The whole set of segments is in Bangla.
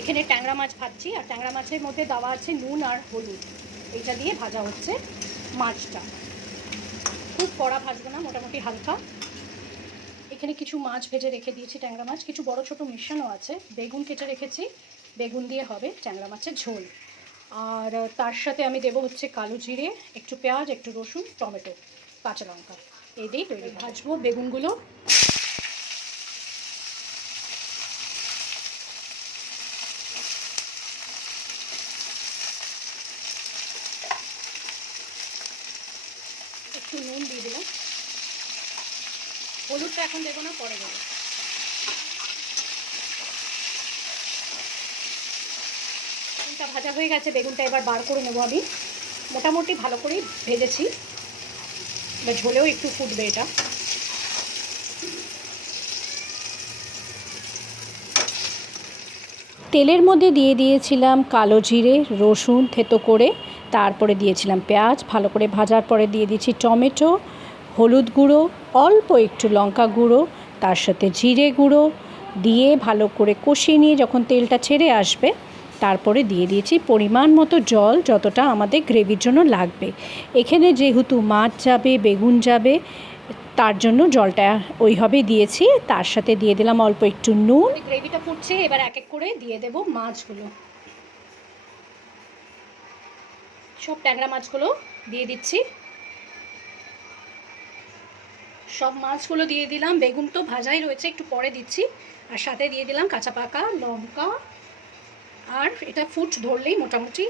এখানে ট্যাংরা মাছ ভাজছি, আর ট্যাংরা মাছের মধ্যে দেওয়া আছে নুন আর হলুদ। এইটা দিয়ে ভাজা হচ্ছে মাছটা। খুব কড়া ভাজবো না, মোটামুটি হালকা। এখানে কিছু মাছ ভেজে রেখে দিয়েছি, ট্যাংরা মাছ কিছু বড় ছোট মিশানো আছে। বেগুন কেটে রেখেছি, বেগুন দিয়ে হবে ট্যাংরা মাছের ঝোল। আর তার সাথে আমি দেবো হচ্ছে কালো জিরে, একটু পেঁয়াজ, একটু রসুন, টমেটো, কাঁচা লঙ্কা। এই দিয়েই তৈরি। ভাজবো বেগুনগুলো। একটু নুন দিয়ে দিলাম, হলুদটা এখন দেবো না, পরে দেবো। বেগুনটা ভাজা হয়ে গেছে, বেগুনটা এবার বার করে নেবো আমি। মোটামুটি ভালো করেই ভেজেছি, বা ঝোলেও একটু ফুটবে এটা। তেলের মধ্যে দিয়ে দিয়েছিলাম কালো জিরে, রসুন থেতো করে, তারপরে দিয়েছিলাম পেঁয়াজ। ভালো করে ভাজার পরে দিয়ে দিয়েছি টমেটো, হলুদ গুঁড়ো, অল্প একটু লঙ্কা গুঁড়ো, তার সাথে জিরে গুঁড়ো দিয়ে ভালো করে কষিয়ে নিয়ে যখন তেলটা ছেড়ে আসবে, তারপরে দিয়ে দিয়েছি পরিমাণ মতো জল, যতটা আমাদের গ্রেভির জন্য লাগবে। এখানে যেহেতু মাছ যাবে, বেগুন যাবে, তার জন্য জলটা ওইভাবেই দিয়েছি। তার সাথে দিয়ে দিলাম অল্প একটু নুন। গ্রেভিটা ফুটছে, এবার এক এক করে দিয়ে দেব মাছগুলো। সব ট্যাংরা মাছগুলো দিয়ে দিচ্ছি। সব মাছগুলো দিয়ে দিলাম। বেগুন তো ভাজাই রয়েছে, একটু পরে দিচ্ছি। আর সাথে দিয়ে দিলাম কাঁচা পাকা লঙ্কা। আর এটা ফুট ধরলেই মোটামুটি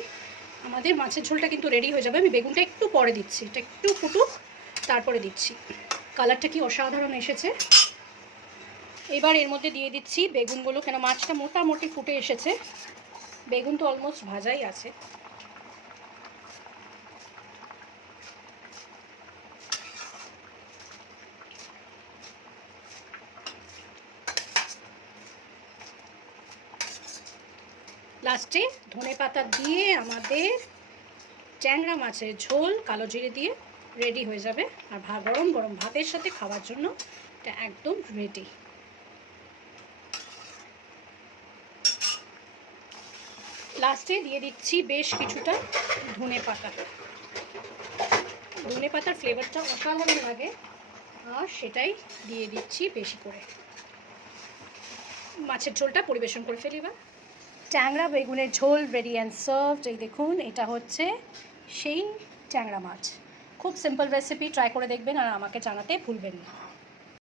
আমাদের মাছের ঝোলটা কিন্তু রেডি হয়ে যাবে। আমি বেগুনটা একটু পরে দিচ্ছি, এটা একটু ফুটুক, তারপরে দিচ্ছি। কালারটা কি অসাধারণ এসেছে। এবার এর মধ্যে দিয়ে দিচ্ছি বেগুনগুলো, কেন মাছটা মোটামুটি ফুটে এসেছে, বেগুন তো অলমোস্ট ভাজাই আছে। লাস্টে ধনেপাতা দিয়ে আমাদের ট্যাংরা মাছের ঝোল কালো জিরে দিয়ে রেডি হয়ে যাবে। আর গরম গরম ভাতের সাথে খাওয়ার জন্য এটা একদম রেডি। লাস্টে দিয়ে দিচ্ছি বেশ কিছুটা ধনেপাতা। ধনেপাতার ফ্লেভারটা অসাধারণ লাগে, আর সেটাই দিয়ে দিচ্ছি বেশি করে। মাছের ঝোলটা পরিবেশন করে ফেলি। এবার ট্যাংরা বেগুনের ঝোল রেডি অ্যান্ড সার্ভড। এই দেখুন, এটা হচ্ছে সেই ট্যাংরা মাছ। খুব সিম্পল রেসিপি, ট্রাই করে দেখবেন আর আমাকে জানাতে ভুলবেন না।